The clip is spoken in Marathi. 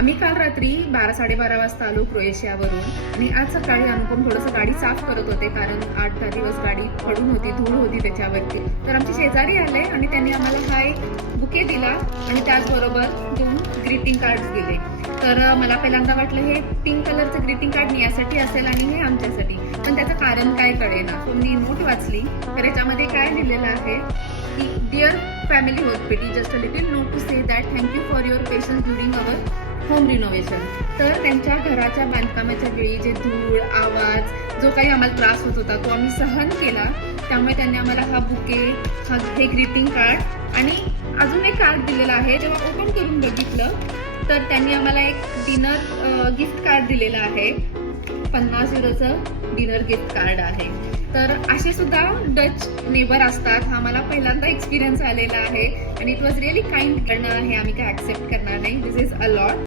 आम्ही काल रात्री 12-12:30 वाजता आलो क्रोएशियावरून आणि आज सकाळी अनुपम थोडंसं गाडी साफ करत होते, कारण 8-10 दिवस गाडी पडून होती, धूळ होती त्याच्यावरती. तर आमचे शेजारी आले आणि त्यांनी आम्हाला हा एक बुके दिला आणि त्याचबरोबर 2 ग्रीटिंग कार्ड्स दिले. तर मला पहिल्यांदा वाटलं हे पिंक कलरचं ग्रीटिंग कार्ड यासाठी असेल आणि हे आमच्यासाठी, पण त्याचं कारण काय कळेना. तो मी नोट वाचली तर याच्यामध्ये काय लिहिलेलं आहे की dear family hospital, just a little note to say that thank you for your patience during our home renovation. तर त्यांच्या घराच्या बांधकामाच्या वेळी जे धूळ, आवाज, जो काही आम्हाला त्रास होत होता तो आम्ही सहन केला. त्यामुळे त्यांनी आम्हाला हा बुके, हे ग्रीटिंग कार्ड आणि अजून एक कार्ड दिलेलं आहे. जेव्हा ओपन करून बघितलं तर त्यांनी आम्हाला एक डिनर गिफ्ट कार्ड दिलेलं आहे. 50 युरोचं डिनर गिफ्ट कार्ड आहे. तर असे सुद्धा डच नेबर असतात. हा मला पहिल्यांदा एक्सपिरियन्स आलेला आहे आणि इट वॉज रिअली काइंड. करणं हे आम्ही काय ऍक्सेप्ट करणार नाही. दिस इज अ लॉट.